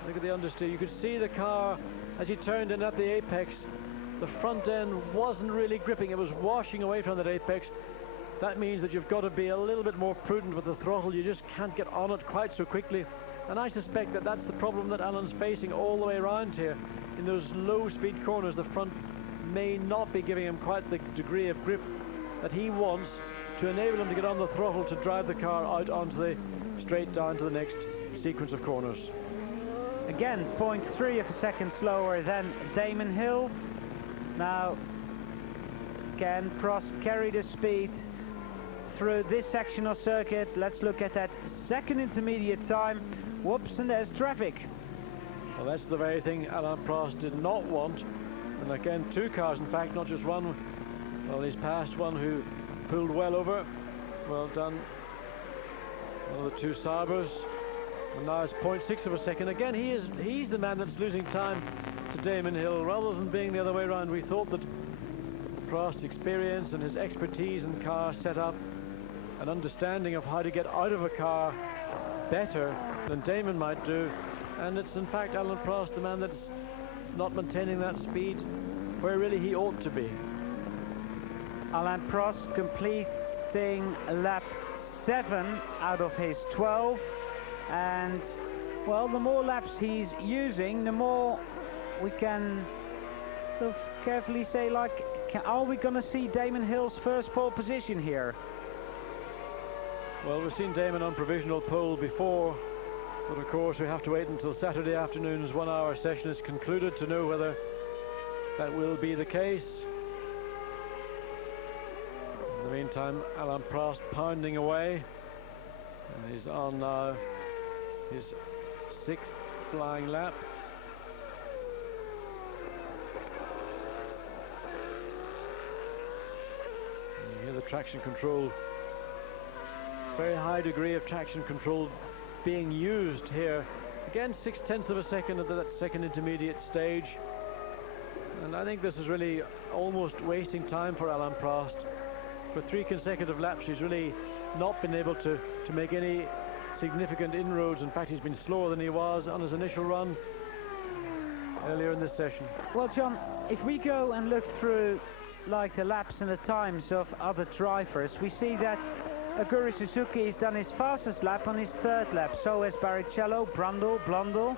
look at the understeer. You could see the car as he turned in at the apex the front end wasn't really gripping. It was washing away from that apex. That means that you've got to be a little bit more prudent with the throttle. You just can't get on it quite so quickly. And I suspect that that's the problem that Alan's facing all the way around here. In those low-speed corners, the front may not be giving him quite the degree of grip that he wants to enable him to get on the throttle to drive the car out onto the straight down to the next sequence of corners. Again, 0.3 of a second slower than Damon Hill. Now, can Prost carry the speed through this sectional circuit? Let's look at that second intermediate time. Whoops, and there's traffic. Well, that's the very thing Alain Prost did not want. And again, two cars, in fact, not just one. Well, he's passed one who pulled well over. Well done. One of the two Sabres. And now it's 0.6 of a second. Again, he's the man that's losing time to Damon Hill, rather than being the other way around. We thought that Prost's experience and his expertise in car setup, an understanding of how to get out of a car better than Damon might do, and it's in fact Alain Prost, the man that's not maintaining that speed where really he ought to be. Alain Prost completing lap 7 out of his 12, and well, the more laps he's using, the more we can sort of carefully say, like, are we going to see Damon Hill's first pole position here? Well, we've seen Damon on provisional pole before, but of course we have to wait until Saturday afternoon's 1 hour session is concluded to know whether that will be the case. In the meantime, Alain Prost pounding away, and he's on now his 6th flying lap. And you hear the traction control, very high degree of traction control being used here. Again, 0.6 of a second at that second intermediate stage. And I think this is really almost wasting time for Alain Prost. For 3 consecutive laps, he's really not been able to make any significant inroads. In fact, he's been slower than he was on his initial run earlier in this session. Well, John, if we go and look through like the laps and the times of other drivers, we see that Aguri Suzuki has done his fastest lap on his 3rd lap. So has Barrichello, Brundle, Blundell.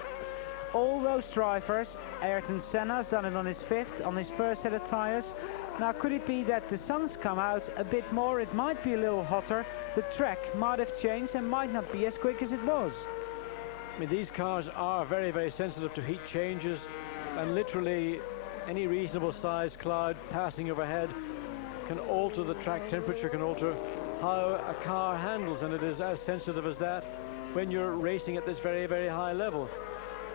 All those drivers. Ayrton Senna has done it on his 5th, on his first set of tyres. Now, could it be that the sun's come out a bit more? It might be a little hotter. The track might have changed and might not be as quick as it was. I mean, these cars are very, very sensitive to heat changes, and literally any reasonable sized cloud passing overhead can alter the track temperature, can alter how a car handles, and it is as sensitive as that when you're racing at this very, very high level.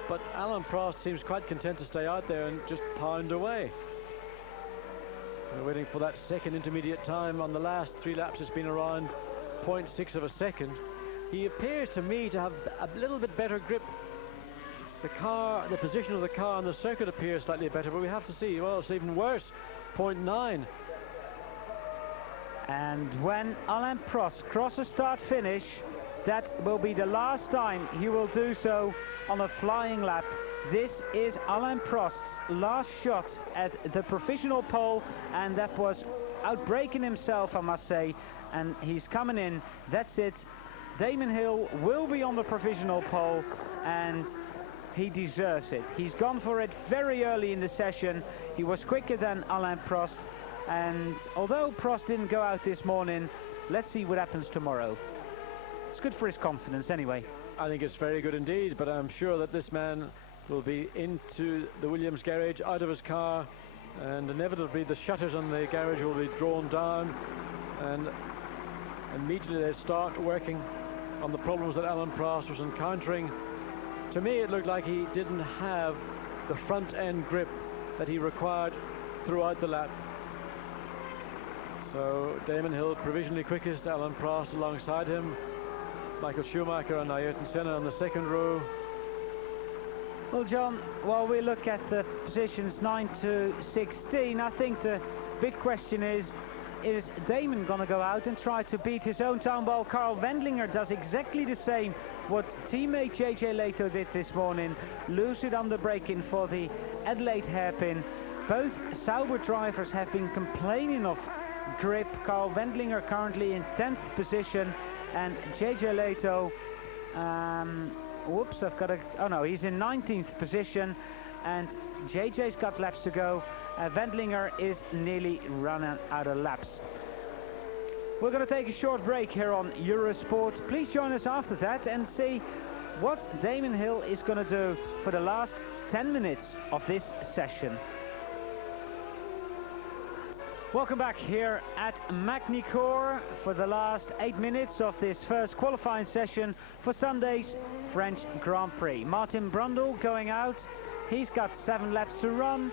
But Alain Prost seems quite content to stay out there and just pound away. We're waiting for that second intermediate time. On the last 3 laps, it's been around 0.6 of a second. He appears to me to have a little bit better grip. The position of the car on the circuit appears slightly better, but we have to see. Well, it's even worse, 0.9. And when Alain Prost crosses start finish, that will be the last time he will do so on a flying lap. This is Alain Prost's last shot at the provisional pole, and that was outbreaking himself, I must say, and he's coming in. That's it. Damon Hill will be on the provisional pole, and he deserves it. He's gone for it very early in the session. He was quicker than Alain Prost, and although Prost didn't go out this morning, let's see what happens tomorrow. It's good for his confidence anyway. I think it's very good indeed, but I'm sure that this man will be into the Williams garage, out of his car, and inevitably the shutters on the garage will be drawn down, and immediately they start working on the problems that Alain Prost was encountering. To me, it looked like he didn't have the front end grip that he required throughout the lap. So Damon Hill provisionally quickest, Alain Prost alongside him, Michael Schumacher and Ayrton Senna on the 2nd row. Well, John, while we look at the positions 9 to 16, I think the big question is Damon going to go out and try to beat his own town ball? Carl Wendlinger does exactly the same what teammate JJ Leto did this morning. Lose it on the break-in for the Adelaide hairpin. both Sauber drivers have been complaining of grip. Carl Wendlinger currently in 10th position, and JJ Leto, whoops, I've got a, oh no, he's in 19th position, and JJ's got laps to go. Wendlinger is nearly running out of laps. We're going to take a short break here on Eurosport. Please join us after that and see what Damon Hill is going to do for the last 10 minutes of this session. Welcome back here at Magny-Cours for the last 8 minutes of this first qualifying session for Sunday's French Grand Prix. Martin Brundle going out. He's got 7 laps to run.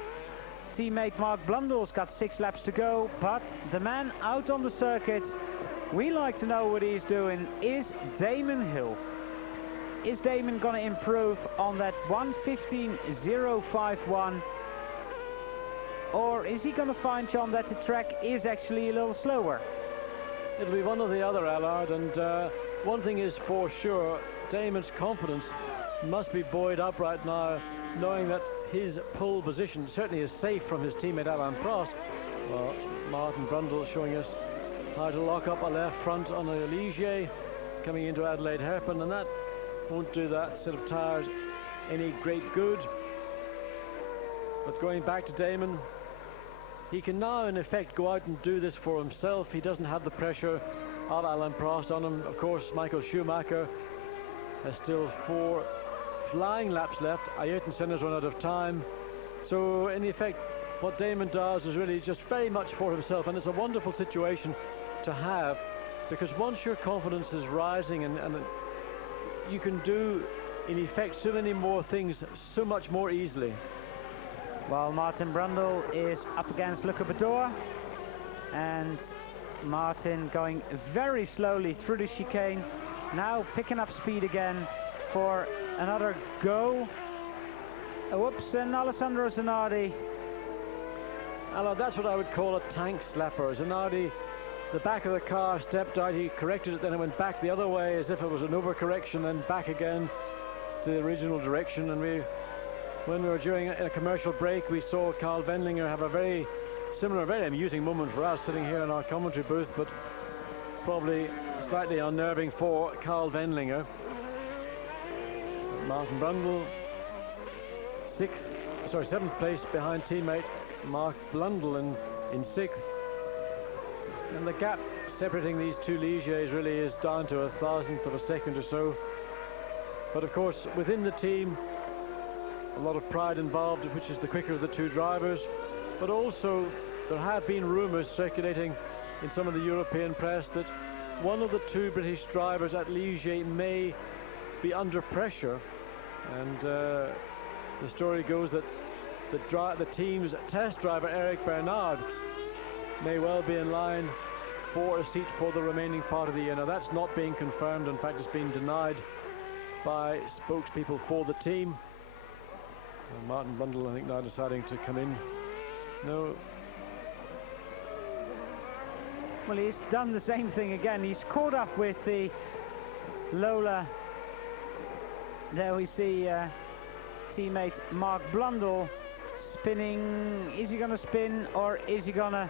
Teammate Mark Blundell's got 6 laps to go, but the man out on the circuit, we like to know what he's doing, is Damon Hill. Is Damon going to improve on that 1:15.051, or is he going to find, John, that the track is actually a little slower? It'll be one or the other, Allard, and one thing is for sure, Damon's confidence must be buoyed up right now, knowing that his pole position certainly is safe from his teammate Alain Prost. Well, Martin Brundle showing us how to lock up a left front on a Ligier coming into Adelaide Hairpin, and that won't do that set of tyres any great good. But going back to Damon, he can now in effect go out and do this for himself. He doesn't have the pressure of Alain Prost on him. Of course, Michael Schumacher has still 4 flying laps left. Ayrton Senna's run out of time. So in effect, what Damon does is really just very much for himself, and it's a wonderful situation to have, because once your confidence is rising and you can do in effect so many more things so much more easily. Well, Martin Brundle is up against Luca Badoer, and Martin going very slowly through the chicane, now picking up speed again for another go. Whoops, and Alessandro Zanardi. That's what I would call a tank slapper. Zanardi, the back of the car stepped out, he corrected it, then it went back the other way as if it was an overcorrection, then back again to the original direction. And when we were during a commercial break, we saw Carl Wendlinger have a very similar, very amusing moment for us sitting here in our commentary booth, but probably slightly unnerving for Carl Wendlinger. Martin Brundle, 7th place behind teammate Mark Blundell in 6th. And the gap separating these two Ligiers really is down to 1,000th of a second or so. But of course, within the team, a lot of pride involved, which is the quicker of the two drivers. But also, there have been rumours circulating in some of the European press that one of the 2 British drivers at Ligier may be under pressure, and the story goes that the team's test driver Eric Bernard may well be in line for a seat for the remaining part of the year. Now that's not being confirmed, in fact it's been denied by spokespeople for the team. And Martin Brundle, I think, now deciding to come in. No. Well, he's done the same thing again. He's caught up with the Lola. There we see teammate Mark Blundell spinning. Is he going to spin, or is he going to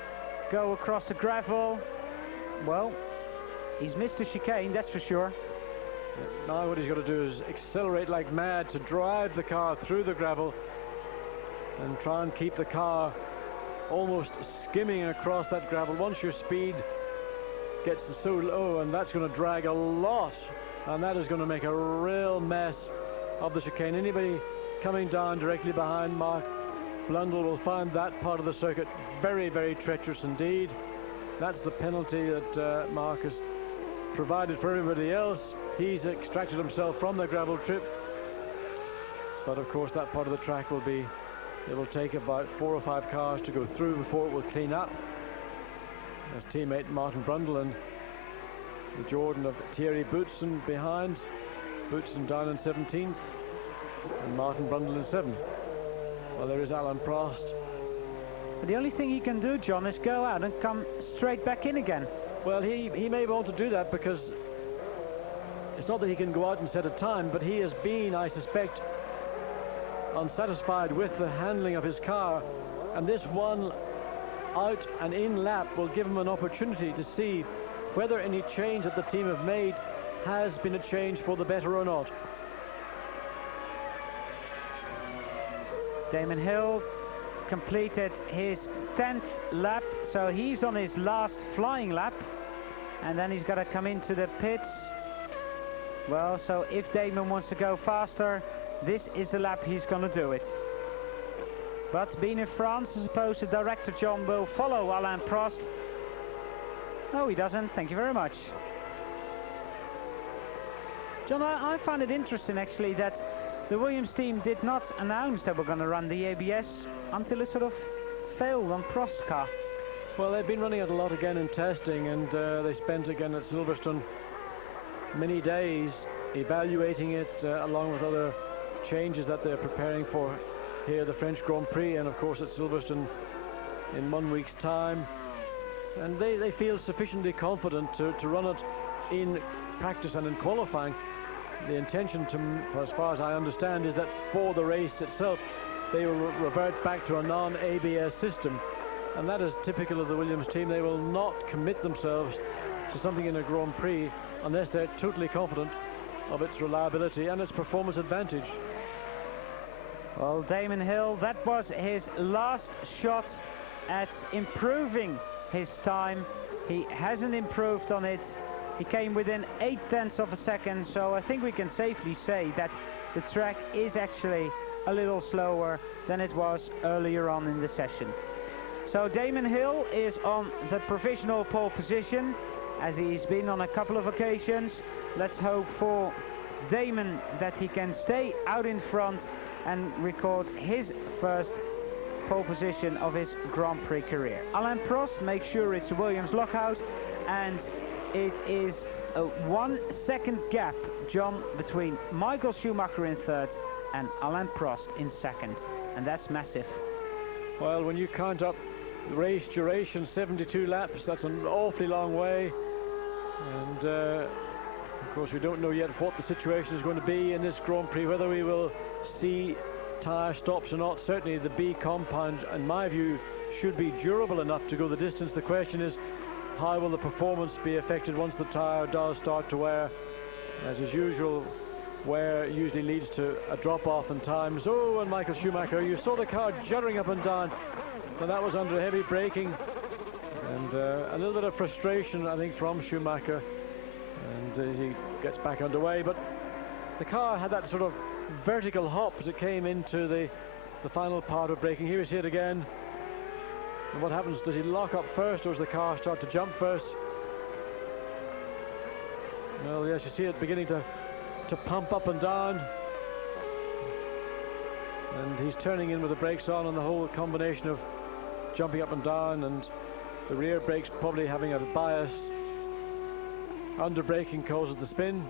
go across the gravel? Well, he's missed the chicane, that's for sure. Now what he's got to do is accelerate like mad to drive the car through the gravel and try and keep the car almost skimming across that gravel. Once your speed gets so low, and that's going to drag a lot, and that is going to make a real mess of the chicane. Anybody coming down directly behind Mark Blundell will find that part of the circuit very, very treacherous indeed. That's the penalty that Mark has provided for everybody else. He's extracted himself from the gravel trip, but of course that part of the track will be, it will take about 4 or 5 cars to go through before it will clean up. As teammate Martin Brundle and the Jordan of Thierry Boutsen behind. Boutsen down in 17th and Martin Brundle in 7th. Well, there is Alain Prost. But the only thing he can do, John, is go out and come straight back in again. Well, he may want to do that, because it's not that he can go out and set a time, but he has been, I suspect, unsatisfied with the handling of his car And this one out and in lap will give him an opportunity to see whether any change that the team have made has been a change for the better or not. Damon Hill completed his 10th lap, so he's on his last flying lap, and then he's got to come into the pits. Well, so if Damon wants to go faster, this is the lap he's going to do it. But being in France, I suppose the director John will follow Alain Prost. No, he doesn't. Thank you very much. John, I find it interesting actually that the Williams team did not announce that we're going to run the ABS until it sort of failed on Prost's car. Well, they've been running it a lot again in testing, and they spent again at Silverstone many days evaluating it along with other changes that they're preparing for here, the French Grand Prix, and of course at Silverstone in 1 week's time. And they feel sufficiently confident to run it in practice and in qualifying. The intention, as far as I understand, is that for the race itself they will revert back to a non-ABS system, and that is typical of the Williams team. They will not commit themselves to something in a Grand Prix unless they're totally confident of its reliability and its performance advantage. Well, Damon Hill, that was his last shot at improving his time. He hasn't improved on it. He came within 0.8 of a second, so I think we can safely say that the track is actually a little slower than it was earlier on in the session. So Damon Hill is on the provisional pole position, as he's been on a couple of occasions. Let's hope for Damon that he can stay out in front and record his first pole position of his Grand Prix career. Alain Prost makes sure it's a Williams lockout, and it is a 1 second gap, John, between Michael Schumacher in third and Alain Prost in second, and that's massive. Well, when you count up the race duration, 72 laps, that's an awfully long way, and of course we don't know yet what the situation is going to be in this Grand Prix, whether we will see tyre stops or not. Certainly the B compound, in my view, should be durable enough to go the distance. The question is, how will the performance be affected once the tyre does start to wear? As is usual, wear usually leads to a drop-off in times. Oh, and Michael Schumacher, you saw the car juddering up and down, and that was under heavy braking, and a little bit of frustration, I think, from Schumacher, and as he gets back underway. But the car had that sort of vertical hop as it came into the final part of braking. Here we see it again. And what happens? Does he lock up first, or does the car start to jump first? Well, yes, you see it beginning to pump up and down, and he's turning in with the brakes on, and the whole combination of jumping up and down and the rear brakes probably having a bias. Under braking causes the spin.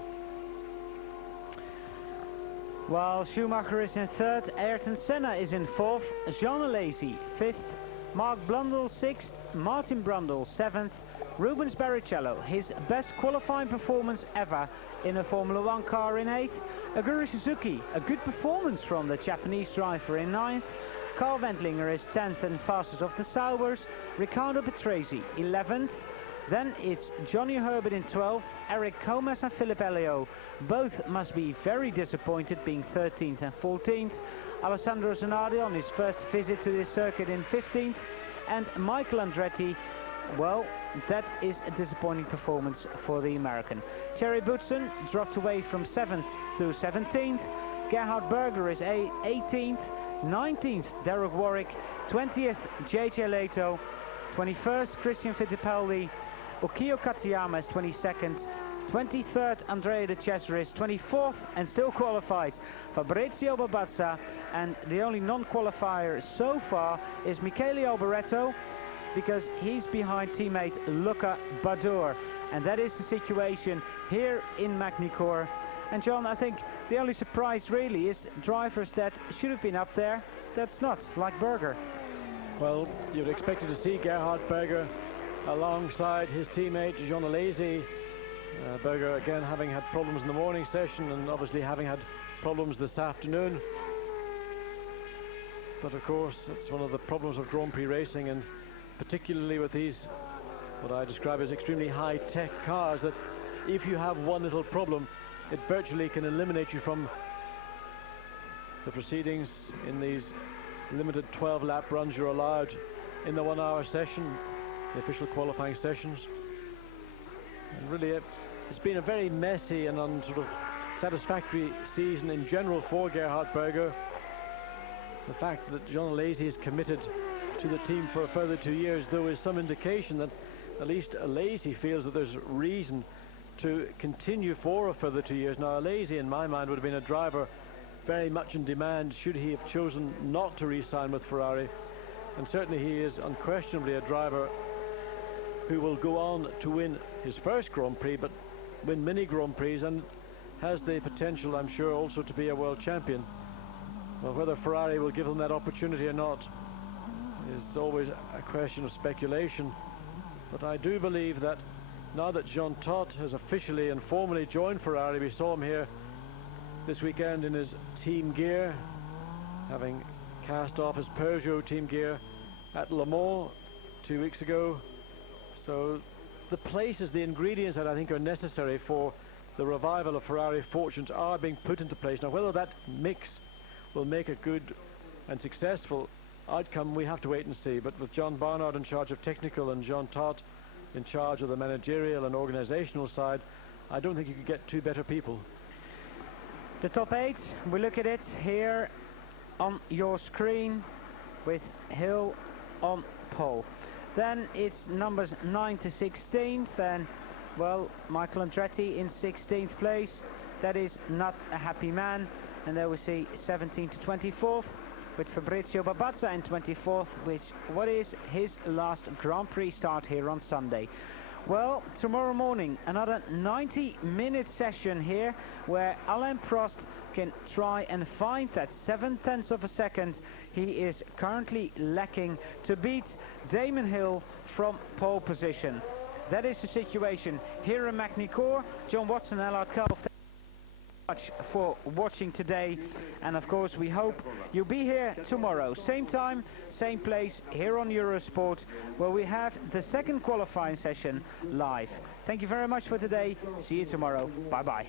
While Schumacher is in third, Ayrton Senna is in fourth, Jean Alesi fifth, Mark Blundell sixth, Martin Brundle seventh, Rubens Barrichello, his best qualifying performance ever in a Formula 1 car, in eighth, Aguri Suzuki, a good performance from the Japanese driver, in ninth, Carl Wendlinger is 10th and fastest of the Saubers, Riccardo Patrese 11th, then it's Johnny Herbert in 12th, Eric Comas and Philip Elio both must be very disappointed, being 13th and 14th, Alessandro Zanardi on his first visit to this circuit in 15th, and Michael Andretti, well, that is a disappointing performance for the American. Thierry Boutsen dropped away from 7th to 17th, Gerhard Berger is 18th, 19th Derek Warwick, 20th JJ Leto, 21st Christian Fittipaldi, Okio Katsuyama is 22nd, 23rd Andrea De Cesaris, 24th and still qualified Fabrizio Babazza, and the only non-qualifier so far is Michele Alboreto, because he's behind teammate Luca Badour, and that is the situation here in Magny-Cours. And John, I think the only surprise really is drivers that should have been up there, that's not, like Berger. Well, you'd expected to see Gerhard Berger alongside his teammate Jean Alesi. Berger again having had problems in the morning session, and obviously having had problems this afternoon. But of course, it's one of the problems of Grand Prix racing, and particularly with these, what I describe as extremely high-tech cars, that if you have one little problem, it virtually can eliminate you from the proceedings in these limited 12-lap runs you're allowed in the 1-hour session, the official qualifying sessions. And really, it's been a very messy and sort of satisfactory season in general for Gerhard Berger. The fact that Jean Alesi is committed to the team for a further 2 years, though, is some indication that at least Alesi feels that there's reason to continue for a further 2 years. Now, Alesi, in my mind, would have been a driver very much in demand should he have chosen not to re-sign with Ferrari. And certainly he is unquestionably a driver who will go on to win his first Grand Prix, but win many Grand Prix, and has the potential, I'm sure, also to be a world champion. Well, whether Ferrari will give him that opportunity or not is always a question of speculation. But I do believe that now that Jean Todt has officially and formally joined Ferrari, we saw him here this weekend in his team gear, having cast off his Peugeot team gear at Le Mans 2 weeks ago. So the places, the ingredients that I think are necessary for the revival of Ferrari fortunes are being put into place. Now, whether that mix will make a good and successful outcome, we have to wait and see. But with John Barnard in charge of technical and Jean Todt in charge of the managerial and organizational side, I don't think you could get two better people. The top 8, we look at it here on your screen with Hill on pole. Then it's numbers 9 to 16th, then, well, Michael Andretti in 16th place. That is not a happy man. And there we see 17 to 24th with Fabrizio Babazza in 24th, what is his last Grand Prix start here on Sunday. Well, tomorrow morning, another 90-minute session here where Alain Prost can try and find that 0.7 of a second he is currently lacking to beat Damon Hill from pole position. That is the situation here in Magny-Cours. John Watson, Allard Kalf, thank you very much for watching today, and of course we hope you'll be here tomorrow, same time, same place, here on Eurosport, where we have the second qualifying session live. Thank you very much for today. See you tomorrow. Bye bye.